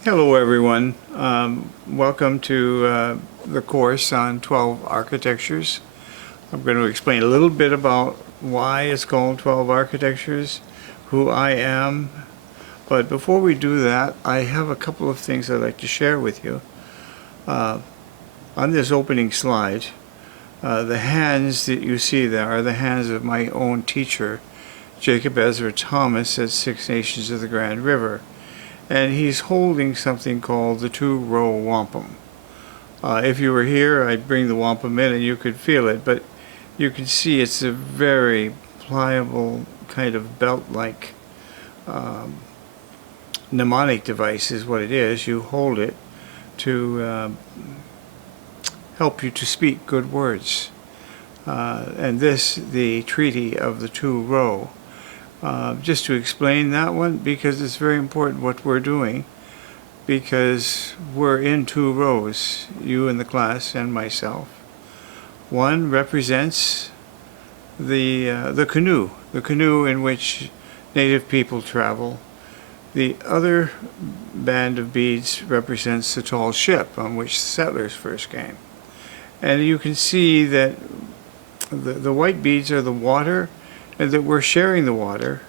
Hello everyone. Welcome to the course on 12 architectures. I'm going to explain a little bit about why it's called 12 architectures, who I am. But before we do that, I have a couple of things I'd like to share with you. On this opening slide, the hands that you see there are the hands of my own teacher, Jacob Ezra Thomas at Six Nations of the Grand River. And he's holding something called the two-row wampum. If you were here, I'd bring the wampum in and you could feel it, but you can see it's a very pliable kind of belt-like mnemonic device is what it is. You hold it to help you to speak good words. And this, the treaty of the two-row. Just to explain that one, because it's very important what we're doing, because we're in two rows, you in the class and myself. One represents the canoe in which native people travel. The other band of beads represents the tall ship on which settlers first came. And you can see that the white beads are the water, and that we're sharing the water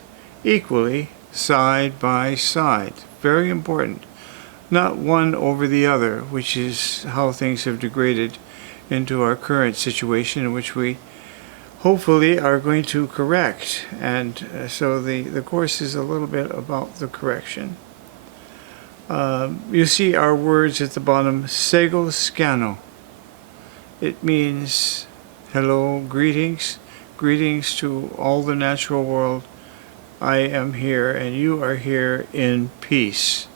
equally, side by side. Very important. Not one over the other, which is how things have degraded into our current situation, in which we hopefully are going to correct. And so the course is a little bit about the correction. You see our words at the bottom, Sego Scano. It means hello, greetings. Greetings to all the natural world. I am here and you are here in peace.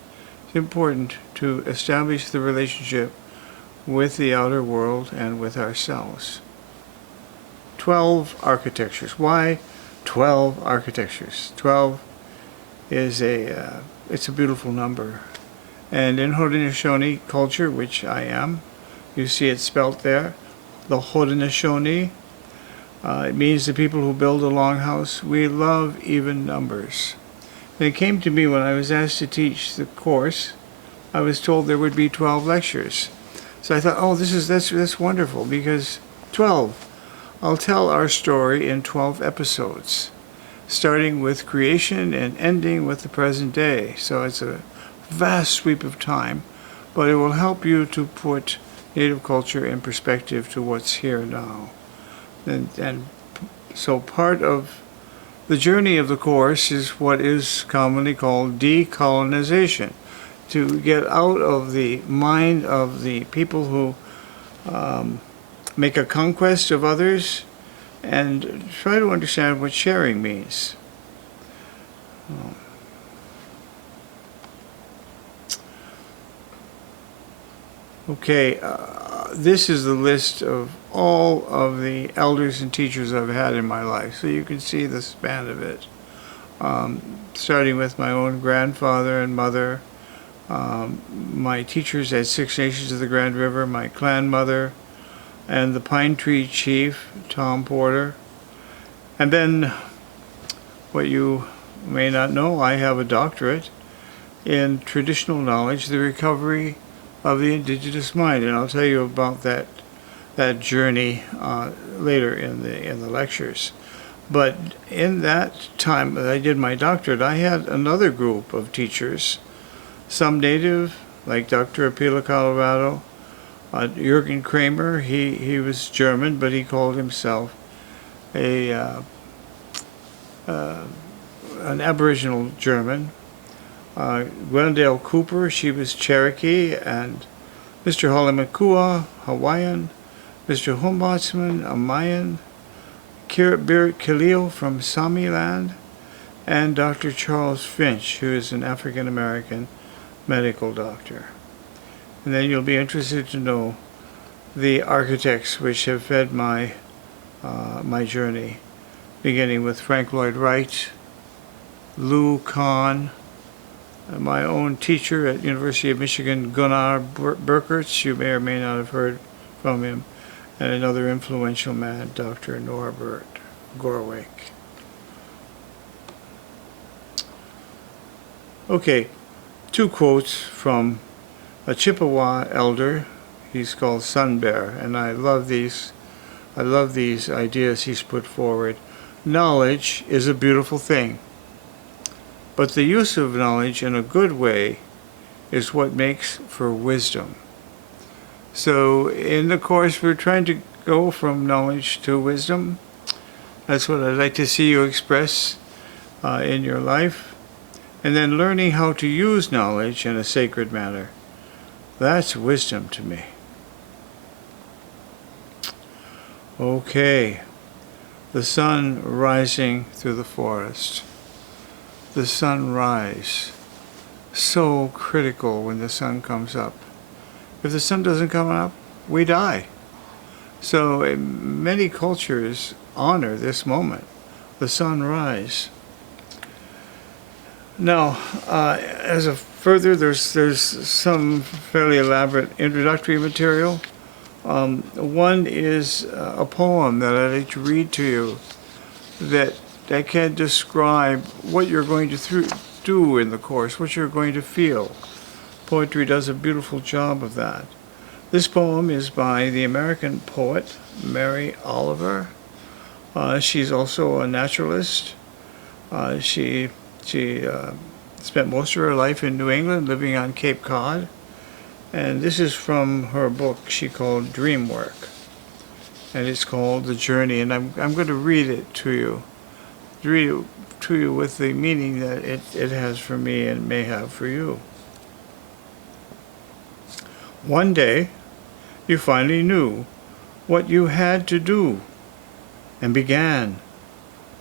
It's important to establish the relationship with the outer world and with ourselves. 12 architectures. Why 12 architectures? 12 is it's a beautiful number. And in Haudenosaunee culture, which I am, you see it spelt there, the Haudenosaunee. It means the people who build a longhouse. We love even numbers. And it came to me when I was asked to teach the course. I was told there would be 12 lectures. So I thought, oh, that's wonderful, because 12. I'll tell our story in 12 episodes, starting with creation and ending with the present day. So it's a vast sweep of time, but it will help you to put Native culture in perspective to what's here now. And so part of the journey of the course is what is commonly called decolonization, to get out of the mind of the people who make a conquest of others and try to understand what sharing means. Okay, this is the list of all of the elders and teachers I've had in my life, so you can see the span of it. Starting with my own grandfather and mother, my teachers at Six Nations of the Grand River, my clan mother, and the Pine Tree Chief, Tom Porter. And then, what you may not know, I have a doctorate in traditional knowledge, the recovery of the indigenous mind, and I'll tell you about that journey later in the lectures. But in that time that I did my doctorate, I had another group of teachers, some native, like Dr. Apila, Colorado, Jürgen Kramer. He was German, but he called himself an Aboriginal German. Glendale Cooper, she was Cherokee, and Mr. Halemakua, Hawaiian, Mr. Humbotzman, a Mayan, Birit Khalil from Sami land, and Dr. Charles Finch, who is an African-American medical doctor. And then you'll be interested to know the architects which have fed my journey, beginning with Frank Lloyd Wright, Lou Kahn, my own teacher at University of Michigan, Gunnar Burkerts, you may or may not have heard from him, and another influential man, Dr. Norbert Gorwick. Okay, two quotes from a Chippewa elder. He's called Sun Bear, and I love these ideas he's put forward. Knowledge is a beautiful thing, but the use of knowledge in a good way is what makes for wisdom. So in the course, we're trying to go from knowledge to wisdom. That's what I'd like to see you express in your life. And then learning how to use knowledge in a sacred manner. That's wisdom to me. Okay. The sun rising through the forest. The sunrise. So critical when the sun comes up. If the sun doesn't come up, we die. So many cultures honor this moment, the sunrise. Now, as a further, there's some fairly elaborate introductory material. One is a poem that I'd like to read to you that can describe what you're going to do in the course, what you're going to feel. Poetry does a beautiful job of that. This poem is by the American poet Mary Oliver. She's also a naturalist. She spent most of her life in New England, living on Cape Cod. And this is from her book she called Dream Work. And it's called The Journey. And I'm going to read it to you. Read it to you with the meaning that it has for me and may have for you. One day, you finally knew what you had to do and began.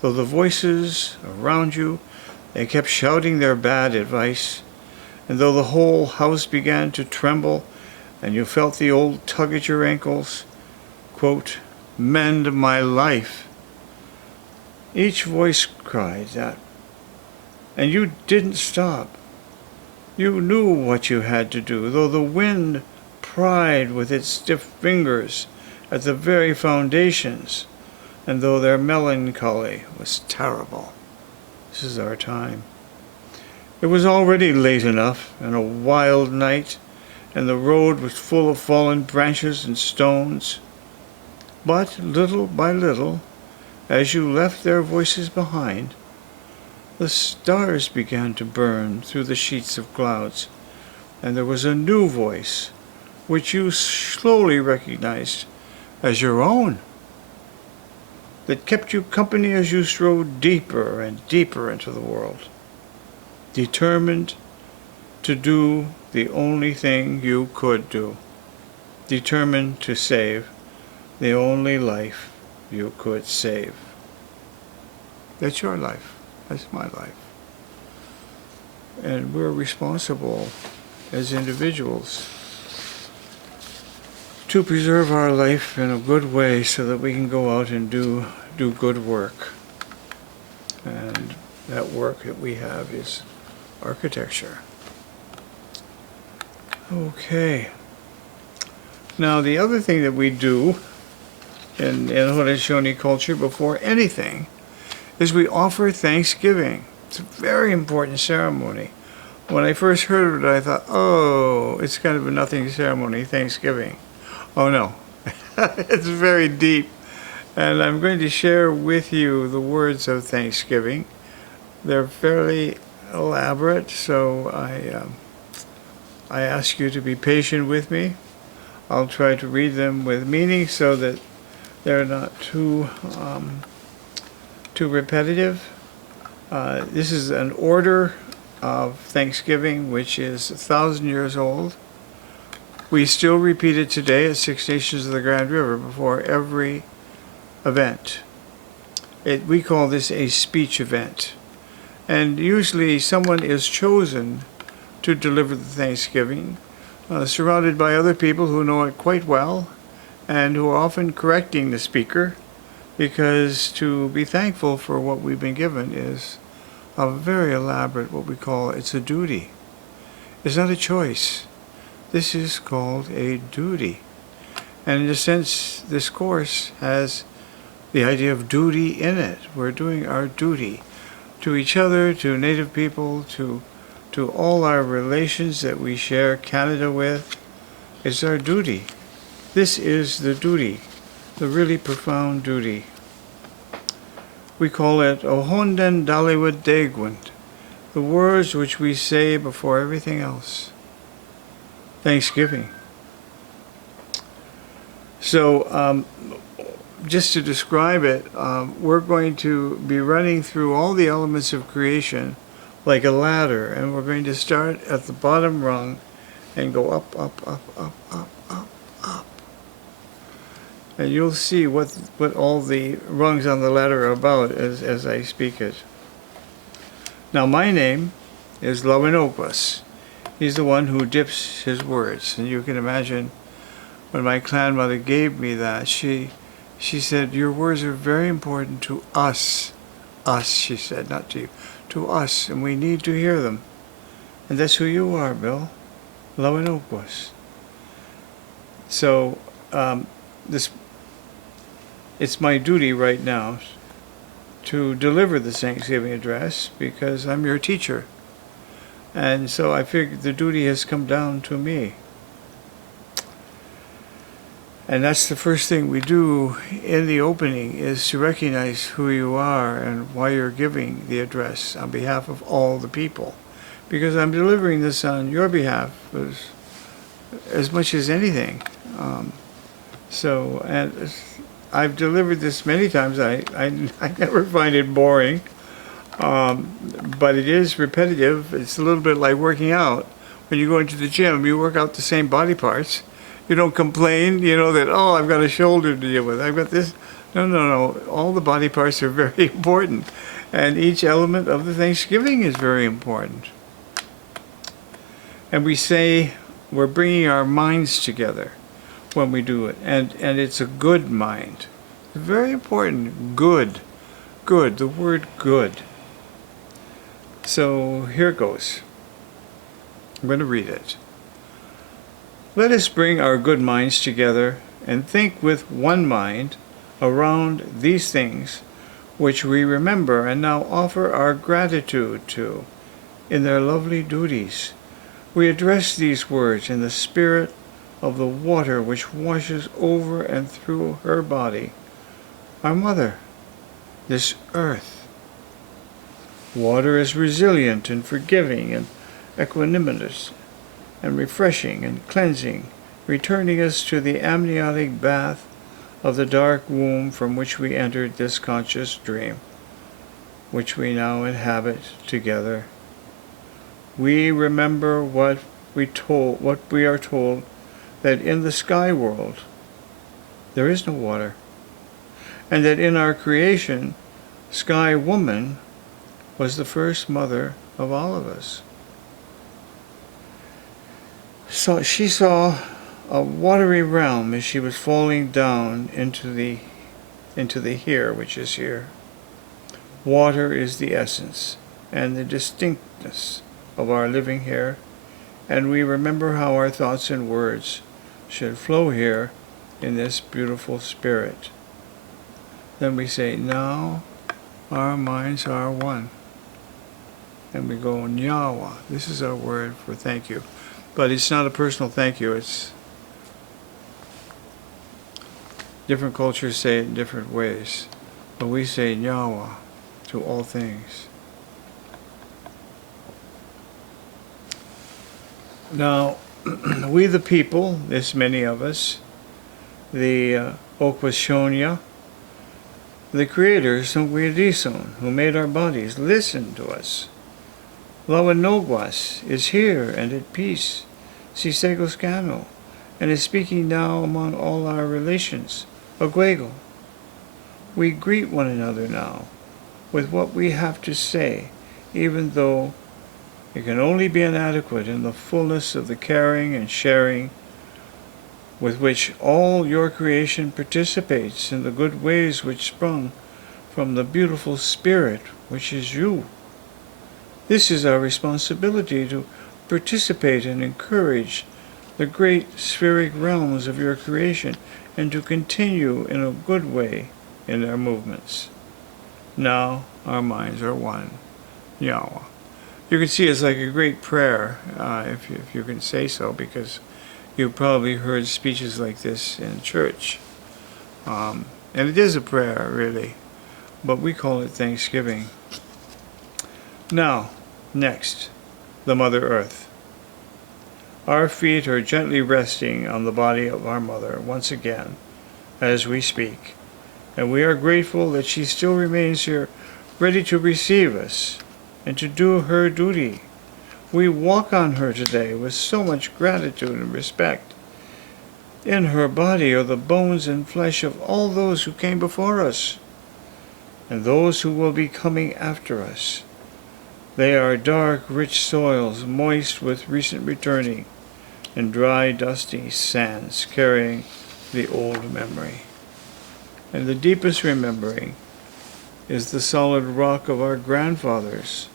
Though the voices around you, they kept shouting their bad advice, and though the whole house began to tremble and you felt the old tug at your ankles, quote, mend my life. Each voice cried that, and you didn't stop. You knew what you had to do, though the wind pried with its stiff fingers at the very foundations, and though their melancholy was terrible. This is our time. It was already late enough, and a wild night, and the road was full of fallen branches and stones. But little by little, as you left their voices behind, the stars began to burn through the sheets of clouds, and there was a new voice, which you slowly recognized as your own, that kept you company as you strode deeper and deeper into the world, determined to do the only thing you could do, determined to save the only life you could save. That's your life. That's my life. And we're responsible as individuals to preserve our life in a good way so that we can go out and do good work. And that work that we have is architecture. Okay. Now the other thing that we do in Haudenosaunee culture before anything is we offer Thanksgiving. It's a very important ceremony. When I first heard of it, I thought, oh, it's kind of a nothing ceremony, Thanksgiving. Oh no, it's very deep. And I'm going to share with you the words of Thanksgiving. They're fairly elaborate, so I ask you to be patient with me. I'll try to read them with meaning so that they're not too repetitive. This is an order of Thanksgiving which is 1,000 years old. We still repeat it today at Six Nations of the Grand River before every event. We call this a speech event. And usually someone is chosen to deliver the Thanksgiving, surrounded by other people who know it quite well and who are often correcting the speaker, because to be thankful for what we've been given is a very elaborate, what we call, it's a duty. It's not a choice. This is called a duty. And in a sense, this course has the idea of duty in it. We're doing our duty to each other, to Native people, to to all our relations that we share Canada with. It's our duty. This is the duty, the really profound duty. We call it Ohonden Daliwad Degwant, the words which we say before everything else. Thanksgiving. So, just to describe it, we're going to be running through all the elements of creation like a ladder, and we're going to start at the bottom rung and go up, up, up, up, up, up, up. And you'll see what all the rungs on the ladder are about as I speak it. Now, my name is Lawinogwas. He's the one who dips his words, and you can imagine when my clan mother gave me that, she said, your words are very important to us. Us, she said, not to you. To us, and we need to hear them. And that's who you are, Bill. Lawinogwas. So, it's my duty right now to deliver the Thanksgiving address because I'm your teacher. And so I figured the duty has come down to me. And that's the first thing we do in the opening, is to recognize who you are and why you're giving the address on behalf of all the people. Because I'm delivering this on your behalf as much as anything. And I've delivered this many times. I never find it boring, but it is repetitive. It's a little bit like working out. When you go into the gym, you work out the same body parts. You don't complain, that, oh, I've got a shoulder to deal with. I've got this. No. All the body parts are very important. And each element of the Thanksgiving is very important. And we say we're bringing our minds together when we do it. And it's a good mind. Very important. Good. Good. The word good. So here it goes. I'm going to read it. Let us bring our good minds together and think with one mind around these things which we remember and now offer our gratitude to in their lovely duties. We address these words in the spirit of the water which washes over and through her body, our mother, this earth. Water is resilient and forgiving and equanimous and refreshing and cleansing, returning us to the amniotic bath of the dark womb from which we entered this conscious dream, which we now inhabit together. We remember what we are told, that in the sky world there is no water, and that in our creation, Sky Woman was the first mother of all of us. So she saw a watery realm as she was falling down into the here, which is here. Water is the essence and the distinctness of our living here, and we remember how our thoughts and words should flow here in this beautiful spirit. Then we say, now our minds are one. And we go, Nyawa. This is our word for thank you. But it's not a personal thank you. It's different cultures say it in different ways. But we say Nyawa to all things. Now, we the people, there's many of us, the Okwashonya, the creators of Wiadison, who made our bodies, listen to us. Lawinogwas is here and at peace, Sisegoscano, and is speaking now among all our relations, Oguego. We greet one another now with what we have to say, even though it can only be inadequate in the fullness of the caring and sharing with which all your creation participates in the good ways which sprung from the beautiful spirit which is you. This is our responsibility, to participate and encourage the great spheric realms of your creation and to continue in a good way in their movements. Now our minds are one. Nyawa. You can see it's like a great prayer, if you can say so, because you've probably heard speeches like this in church. And it is a prayer, really, but we call it Thanksgiving. Now, next, the Mother Earth. Our feet are gently resting on the body of our mother once again as we speak, and we are grateful that she still remains here ready to receive us and to do her duty. We walk on her today with so much gratitude and respect. In her body are the bones and flesh of all those who came before us and those who will be coming after us. They are dark, rich soils, moist with recent returning, and dry, dusty sands carrying the old memory. And the deepest remembering is the solid rock of our grandfathers.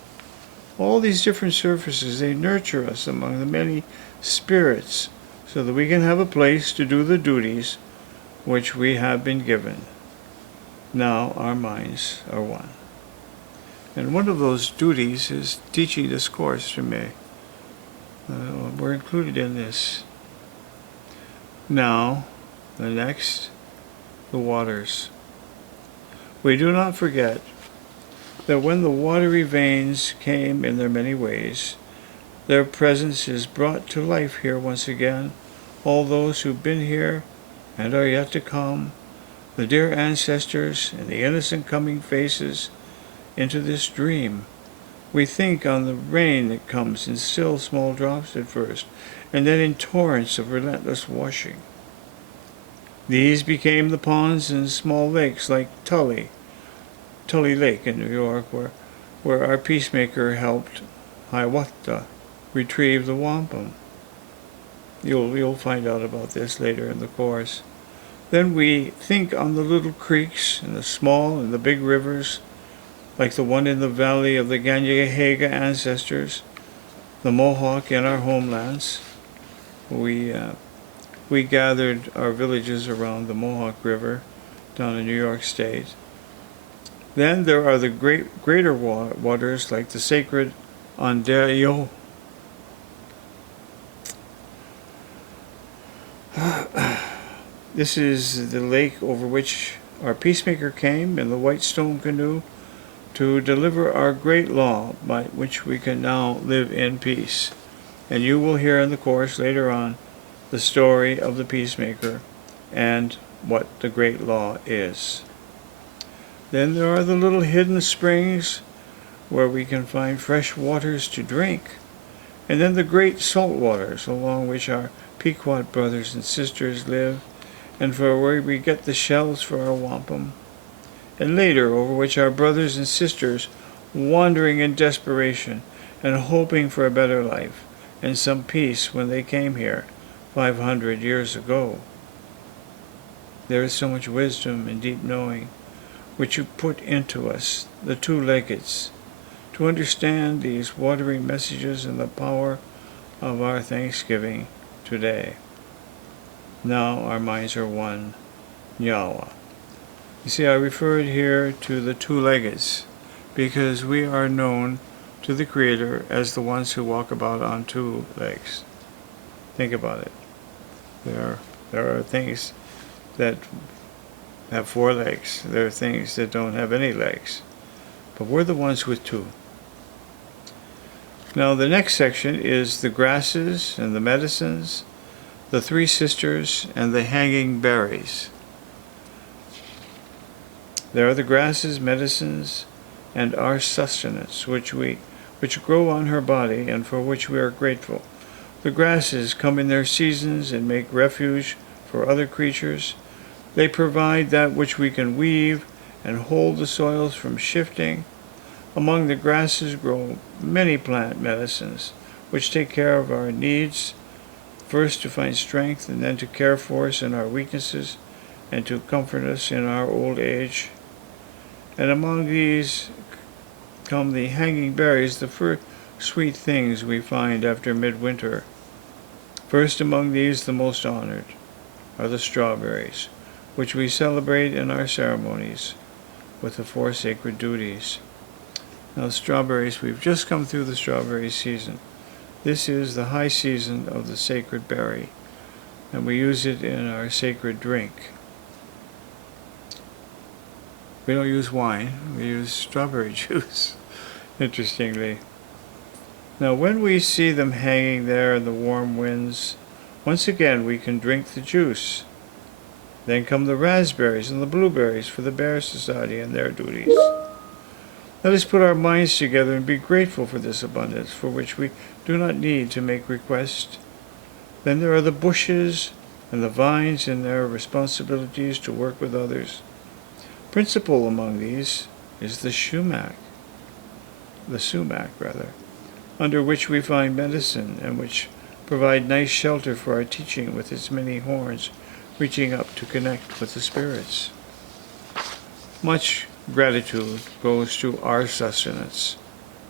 All these different surfaces, they nurture us among the many spirits so that we can have a place to do the duties which we have been given. Now our minds are one. And one of those duties is teaching this course to me. We're included in this. Now, the next, the waters. We do not forget that when the watery veins came in their many ways, their presence is brought to life here once again. All those who've been here and are yet to come, the dear ancestors and the innocent coming faces into this dream. We think on the rain that comes in still small drops at first, and then in torrents of relentless washing. These became the ponds and small lakes like Tully Lake in New York, where our peacemaker helped Hiawatha retrieve the wampum. You'll find out about this later in the course. Then we think on the little creeks and the small and the big rivers, like the one in the valley of the Ganyahaga ancestors, the Mohawk in our homelands. We gathered our villages around the Mohawk River down in New York State. Then there are the greater waters like the sacred Ontario. This is the lake over which our peacemaker came in the white stone canoe to deliver our great law by which we can now live in peace. And you will hear in the course later on the story of the peacemaker and what the great law is. Then there are the little hidden springs where we can find fresh waters to drink, and then the great salt waters along which our Pequot brothers and sisters live, and for where we get the shells for our wampum, and later over which our brothers and sisters, wandering in desperation and hoping for a better life and some peace when they came here 500 years ago. There is so much wisdom and deep knowing which you put into us, the two-leggeds, to understand these watery messages and the power of our Thanksgiving today. Now our minds are one, Nyawa. You see, I referred here to the two-leggeds because we are known to the Creator as the ones who walk about on two legs. Think about it. There are things that have four legs. There are things that don't have any legs. But we're the ones with two. Now the next section is the grasses and the medicines, the three sisters, and the hanging berries. There are the grasses, medicines, and our sustenance, which grow on her body and for which we are grateful. The grasses come in their seasons and make refuge for other creatures. They provide that which we can weave and hold the soils from shifting. Among the grasses grow many plant medicines, which take care of our needs, first to find strength and then to care for us in our weaknesses and to comfort us in our old age. And among these come the hanging berries, the first sweet things we find after midwinter. First among these, the most honored, are the strawberries, which we celebrate in our ceremonies with the four sacred duties. Now strawberries, we've just come through the strawberry season. This is the high season of the sacred berry, and we use it in our sacred drink. We don't use wine, we use strawberry juice, interestingly. Now when we see them hanging there in the warm winds, once again we can drink the juice. Then come the raspberries and the blueberries for the Bear Society and their duties. Let us put our minds together and be grateful for this abundance, for which we do not need to make request. Then there are the bushes and the vines in their responsibilities to work with others. Principal among these is the sumac, under which we find medicine and which provide nice shelter for our teaching with its many horns reaching up to connect with the spirits. Much gratitude goes to our sustenance,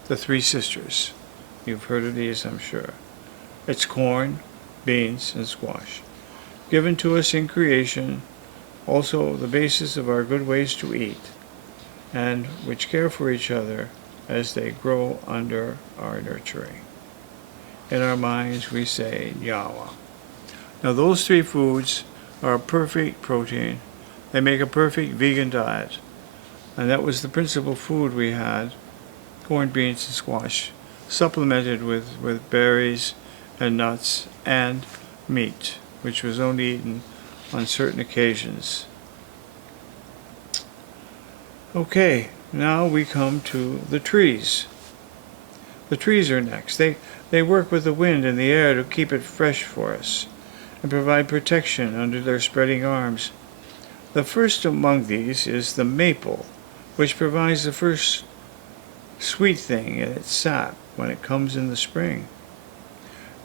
the Three Sisters. You've heard of these, I'm sure. It's corn, beans, and squash, given to us in creation, also the basis of our good ways to eat, and which care for each other as they grow under our nurturing. In our minds we say, Yawa. Now those three foods are a perfect protein. They make a perfect vegan diet. And that was the principal food we had, corn, beans, and squash, supplemented with berries and nuts and meat, which was only eaten on certain occasions. Okay, now we come to the trees. The trees are next. They work with the wind and the air to keep it fresh for us and provide protection under their spreading arms. The first among these is the maple, which provides the first sweet thing in its sap when it comes in the spring.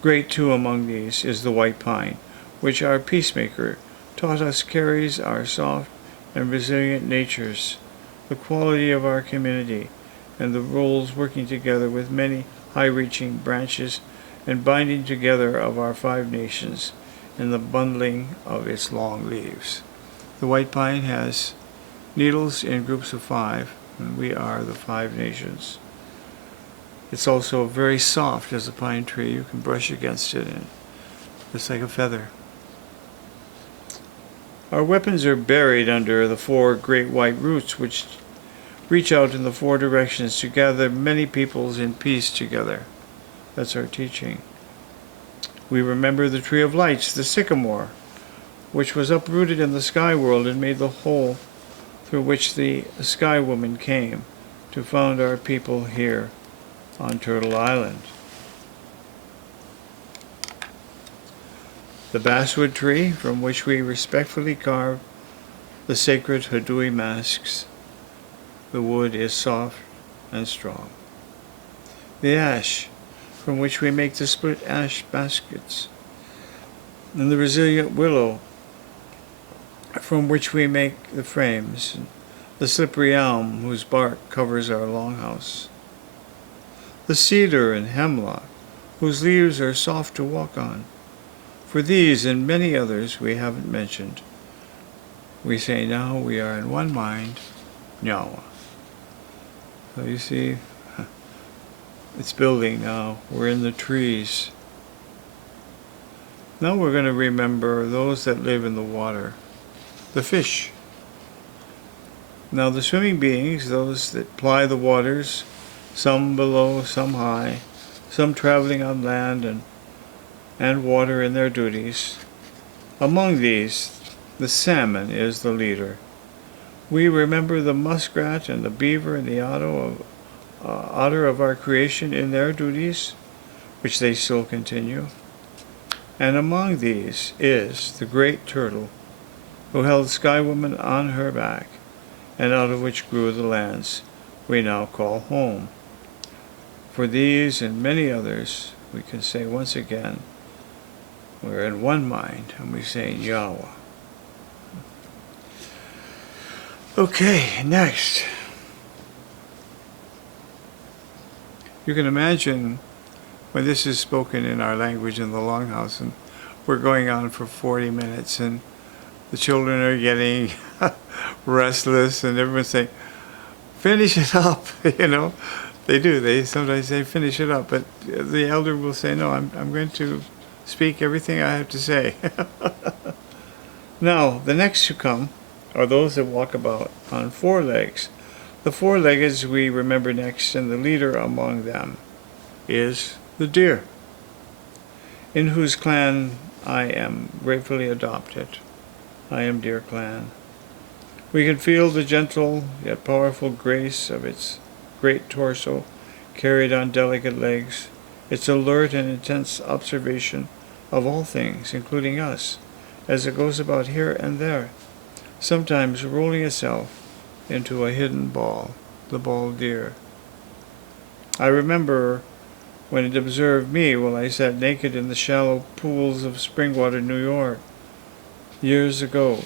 Great too among these is the white pine, which our peacemaker taught us carries our soft and resilient natures, the quality of our community, and the roles working together with many high-reaching branches and binding together of our 5 nations in the bundling of its long leaves. The white pine has needles in groups of 5, and we are the 5 nations. It's also very soft as a pine tree. You can brush against it, and it's like a feather. Our weapons are buried under the 4 great white roots, which reach out in the 4 directions to gather many peoples in peace together. That's our teaching. We remember the tree of lights, the sycamore, which was uprooted in the sky world and made the hole through which the sky woman came to found our people here on Turtle Island. The basswood tree, from which we respectfully carve the sacred Hadui masks. The wood is soft and strong. The ash, from which we make the split ash baskets, and the resilient willow, from which we make the frames, and the slippery elm, whose bark covers our longhouse, the cedar and hemlock, whose leaves are soft to walk on. For these and many others we haven't mentioned, we say now we are in one mind, Nyawa. So you see, it's building now. We're in the trees. Now we're going to remember those that live in the water, the fish. Now the swimming beings, those that ply the waters, some below, some high, some traveling on land and water in their duties. Among these, the salmon is the leader. We remember the muskrat and the beaver and the otter of our creation in their duties, which they still continue. And among these is the great turtle, who held Sky Woman on her back, and out of which grew the lands we now call home. For these and many others, we can say once again, we're in one mind, and we say Yahweh. Okay, next. You can imagine when this is spoken in our language in the Longhouse, and we're going on for 40 minutes, and the children are getting restless, and everyone's saying, finish it up, you know. They do. They sometimes they finish it up, but the elder will say, "No, I'm going to speak everything I have to say." Now, the next to come are those that walk about on four legs. The four-leggeds we remember next, and the leader among them is the deer, in whose clan I am gratefully adopted. I am Deer Clan. We can feel the gentle yet powerful grace of its great torso carried on delicate legs, its alert and intense observation of all things, including us, as it goes about here and there, sometimes rolling itself into a hidden ball, the bald deer. I remember when it observed me while I sat naked in the shallow pools of Springwater, New York, years ago.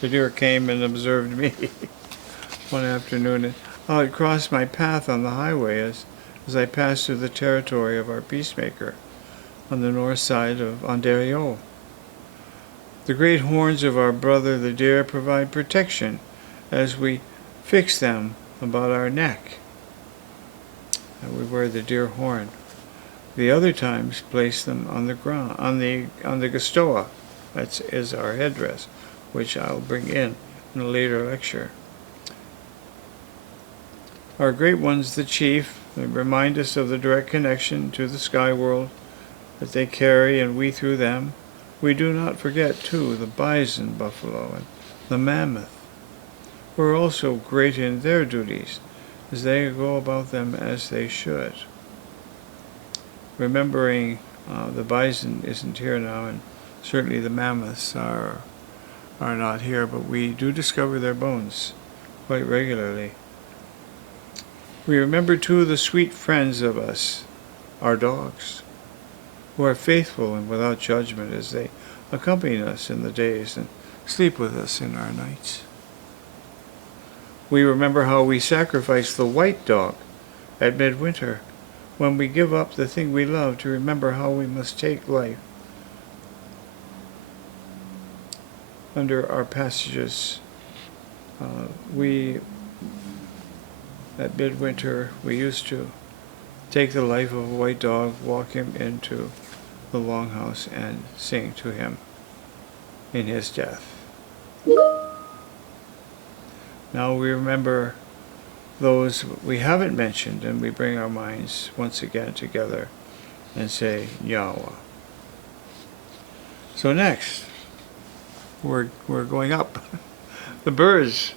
The deer came and observed me one afternoon, and it crossed my path on the highway as I passed through the territory of our peacemaker on the north side of Ontario. The great horns of our brother the deer provide protection as we fix them about our neck. And we wear the deer horn. The other times place them on the ground, on the gastoa. That is our headdress, which I'll bring in a later lecture. Our great ones, the chief, they remind us of the direct connection to the sky world that they carry, and we through them. We do not forget, too, the bison, buffalo, and the mammoth, who are also great in their duties, as they go about them as they should. Remembering the bison isn't here now, and certainly the mammoths are not here, but we do discover their bones quite regularly. We remember, too, the sweet friends of us, our dogs, who are faithful and without judgment as they accompany us in the days and sleep with us in our nights. We remember how we sacrifice the white dog at midwinter when we give up the thing we love to remember how we must take life. Under our passages, at midwinter, we used to take the life of a white dog, walk him into the longhouse, and sing to him in his death. Now we remember those we haven't mentioned, and we bring our minds once again together and say, Yawa. So next, we're going up. The birds.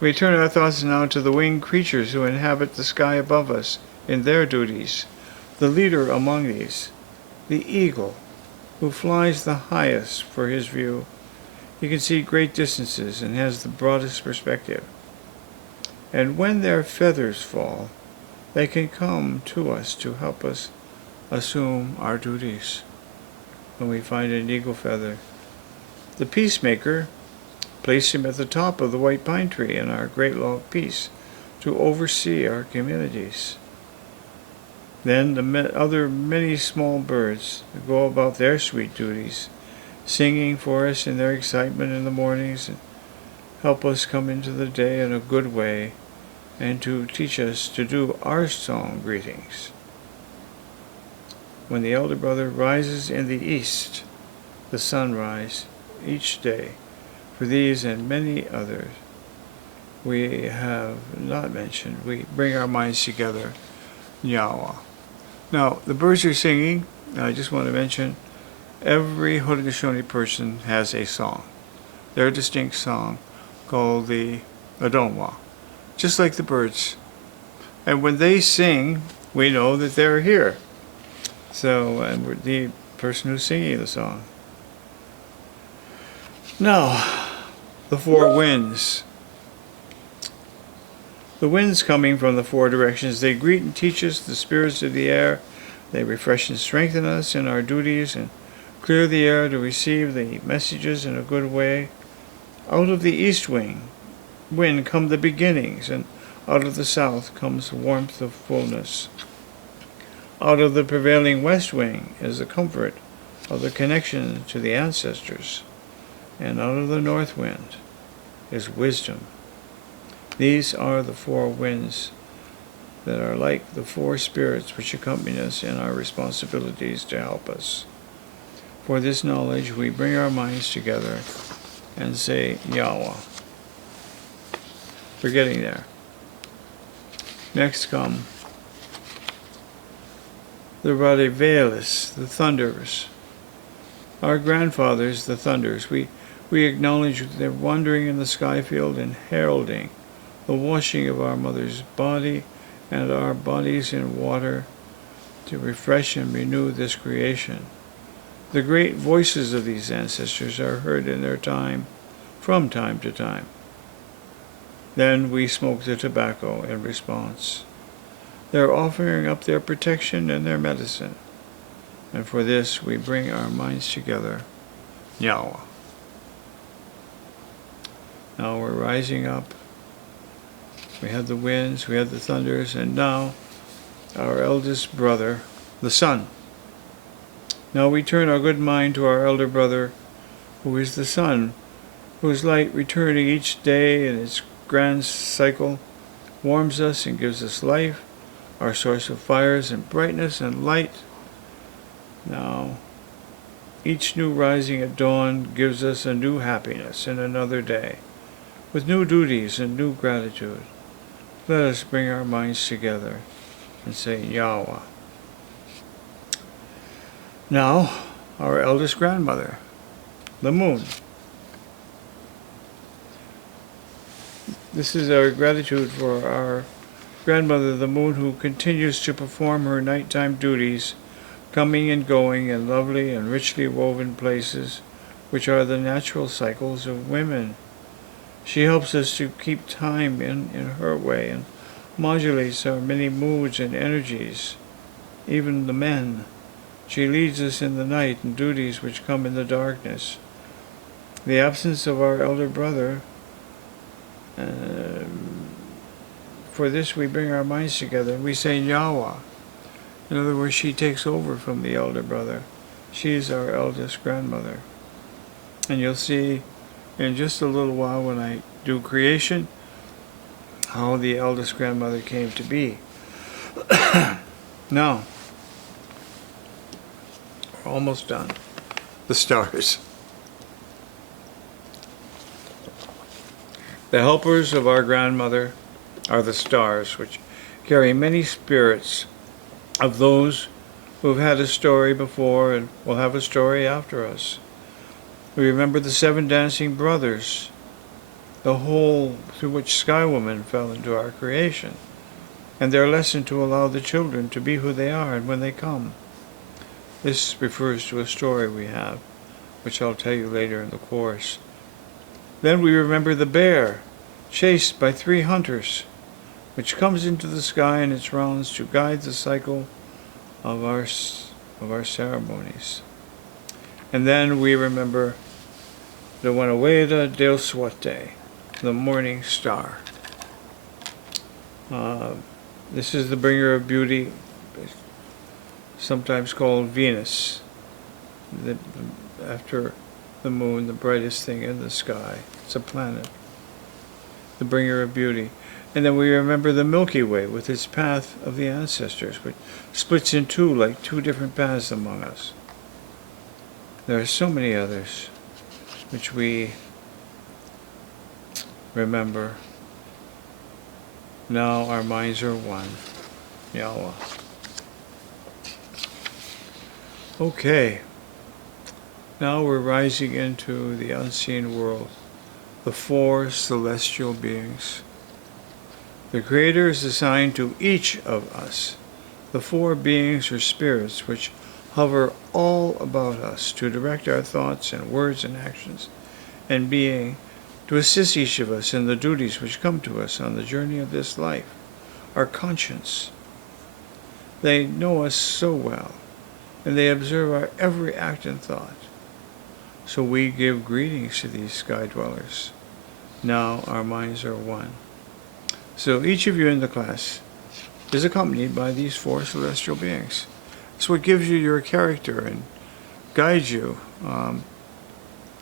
We turn our thoughts now to the winged creatures who inhabit the sky above us in their duties. The leader among these, the eagle, who flies the highest for his view. He can see great distances and has the broadest perspective. And when their feathers fall, they can come to us to help us assume our duties. When we find an eagle feather, the peacemaker, place him at the top of the white pine tree in our great law of peace to oversee our communities. Then the other many small birds go about their sweet duties, singing for us in their excitement in the mornings, and help us come into the day in a good way, and to teach us to do our song greetings. When the elder brother rises in the east, the sunrise, each day, for these and many others we have not mentioned, we bring our minds together, Nyawa. Now, the birds are singing. I just want to mention, every Haudenosaunee person has a song, their distinct song, called the Adonwa, just like the birds. And when they sing, we know that they're here. So, and we're the person who's singing the song. Now, the four winds. The winds coming from the four directions, they greet and teach us the spirits of the air. They refresh and strengthen us in our duties and clear the air to receive the messages in a good way. Out of the east wind come the beginnings, and out of the south comes the warmth of fullness. Out of the prevailing west wing is the comfort of the connection to the ancestors, and out of the north wind is wisdom These are the four winds that are like the four spirits which accompany us in our responsibilities to help us. For this knowledge, we bring our minds together and say Yawa. We're getting there. Next come the Radivalis, the thunders. Our grandfathers, the thunders. We acknowledge their wandering in the sky field and heralding the washing of our mother's body and our bodies in water to refresh and renew this creation. The great voices of these ancestors are heard in their time, from time to time. Then we smoke the tobacco in response. They're offering up their protection and their medicine. And for this we bring our minds together. Nyawa. Now we're rising up. We had the winds, we had the thunders, and now our eldest brother, the sun. Now we turn our good mind to our elder brother, who is the sun, whose light returning each day in its grand cycle warms us and gives us life, our source of fires and brightness and light. Now, each new rising at dawn gives us a new happiness in another day, with new duties and new gratitude. Let us bring our minds together and say Yawa. Now, our eldest grandmother, the moon. This is our gratitude for our grandmother, the moon, who continues to perform her nighttime duties, coming and going in lovely and richly woven places, which are the natural cycles of women. She helps us to keep time in her way and modulates our many moods and energies, even the men. She leads us in the night in duties which come in the darkness. The absence of our elder brother, for this we bring our minds together and we say Nyawa. In other words, she takes over from the elder brother. She is our eldest grandmother. And you'll see in just a little while when I do creation how the eldest grandmother came to be. Now, we're almost done. The stars. The helpers of our grandmother are the stars, which carry many spirits of those who have had a story before and will have a story after us. We remember the 7 dancing brothers, the hole through which Sky Woman fell into our creation, and their lesson to allow the children to be who they are and when they come. This refers to a story we have, which I'll tell you later in the course. Then we remember the bear, chased by 3 hunters, which comes into the sky in its rounds to guide the cycle of our ceremonies. And then we remember the Wanaweda del Swate, the morning star. This is the bringer of beauty, sometimes called Venus, after the moon, the brightest thing in the sky. It's a planet, the bringer of beauty. And then we remember the Milky Way with its path of the ancestors, which splits in two like 2 different paths among us. There are so many others which we remember. Now our minds are one. Yawa. Okay. Now we're rising into the unseen world, the 4 celestial beings. The Creator is assigned to each of us the 4 beings or spirits which hover all about us to direct our thoughts and words and actions and being, to assist each of us in the duties which come to us on the journey of this life. Our conscience. They know us so well, and they observe our every act and thought. So we give greetings to these sky dwellers. Now our minds are one. So each of you in the class is accompanied by these 4 celestial beings. It's what gives you your character and guides you,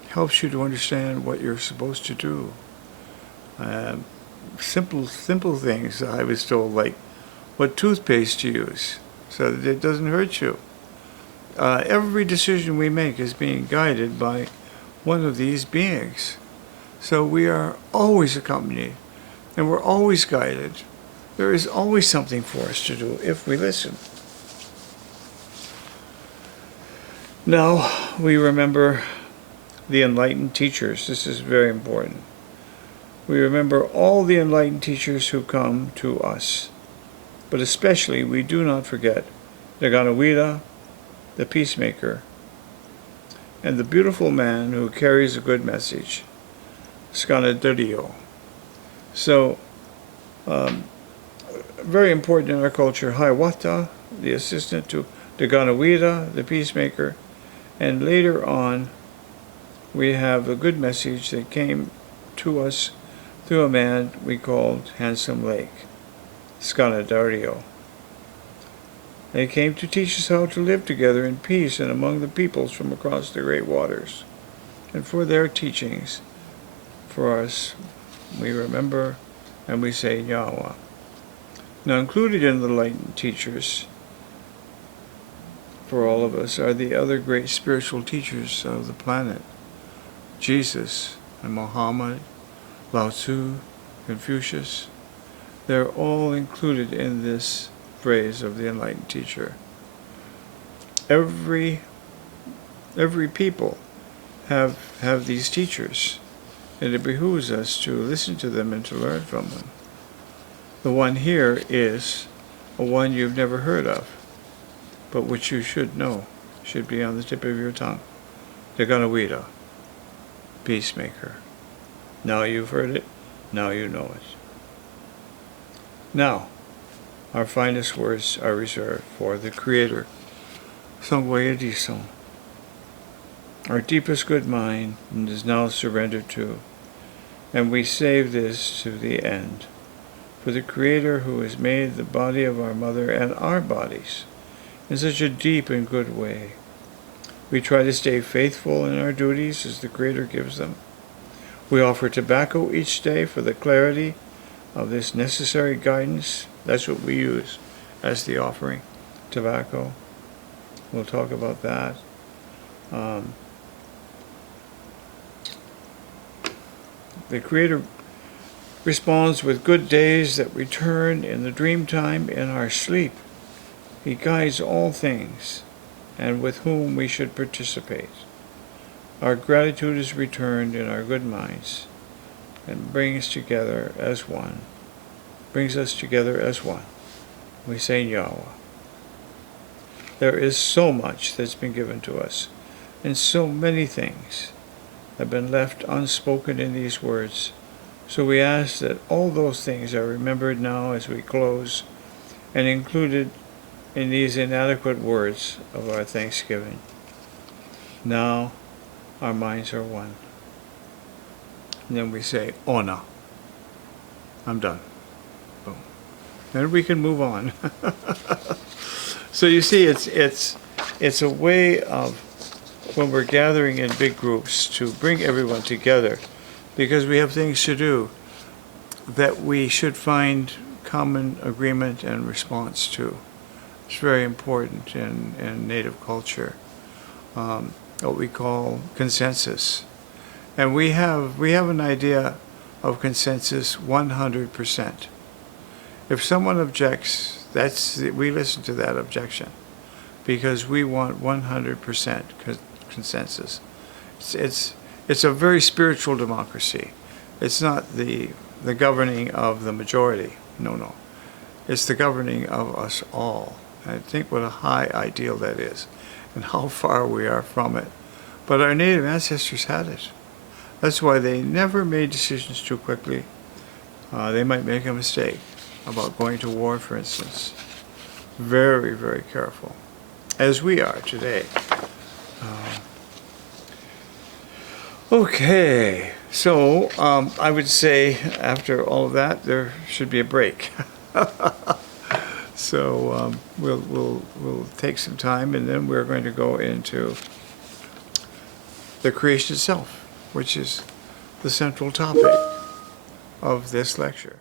helps you to understand what you're supposed to do. simple things I was told, like what toothpaste to use so that it doesn't hurt you. Every decision we make is being guided by one of these beings. So we are always accompanied, and we're always guided. There is always something for us to do if we listen. Now, we remember the enlightened teachers. This is very important. We remember all the enlightened teachers who come to us. But especially, we do not forget the Ganawida, the peacemaker, and the beautiful man who carries a good message, Skanadario. So, very important in our culture, Hiawatha, the assistant to the Ganawida, the peacemaker, and later on, we have a good message that came to us through a man we called Handsome Lake, Skanadario. They came to teach us how to live together in peace and among the peoples from across the great waters. And for their teachings, for us, we remember and we say Yawa. Now, included in the enlightened teachers for all of us are the other great spiritual teachers of the planet. Jesus and Muhammad, Lao Tzu, Confucius. They're all included in this phrase of the enlightened teacher. Every people have these teachers, and it behooves us to listen to them and to learn from them. The one here is a one you've never heard of, but which you should know, should be on the tip of your tongue. The Ganawida, peacemaker. Now you've heard it, now you know it. Now, our finest words are reserved for the Creator, Sangwayadiso. Our deepest good mind is now surrendered to, and we save this to the end. For the Creator who has made the body of our mother and our bodies in such a deep and good way. We try to stay faithful in our duties as the Creator gives them. We offer tobacco each day for the clarity of this necessary guidance. That's what we use as the offering, tobacco. We'll talk about that. The Creator responds with good days that return in the dream time in our sleep. He guides all things, and with whom we should participate. Our gratitude is returned in our good minds, and brings us together as one. We say Yahweh. There is so much that's been given to us, and so many things have been left unspoken in these words. So we ask that all those things are remembered now as we close, and included in these inadequate words of our thanksgiving. Now our minds are one. And then we say, Ona. I'm done. Boom. Then we can move on. So you see, it's a way of, when we're gathering in big groups, to bring everyone together, because we have things to do that we should find common agreement and response to. It's very important in Native culture, what we call consensus. And we have an idea of consensus 100%. If someone objects, we listen to that objection, because we want 100% consensus. It's a very spiritual democracy. It's not the governing of the majority. No. It's the governing of us all. And think what a high ideal that is, and how far we are from it. But our native ancestors had it. That's why they never made decisions too quickly. They might make a mistake about going to war, for instance. Very, very careful, as we are today. Okay, so I would say after all of that, there should be a break. So we'll take some time, and then we're going to go into the creation itself, which is the central topic. of this lecture.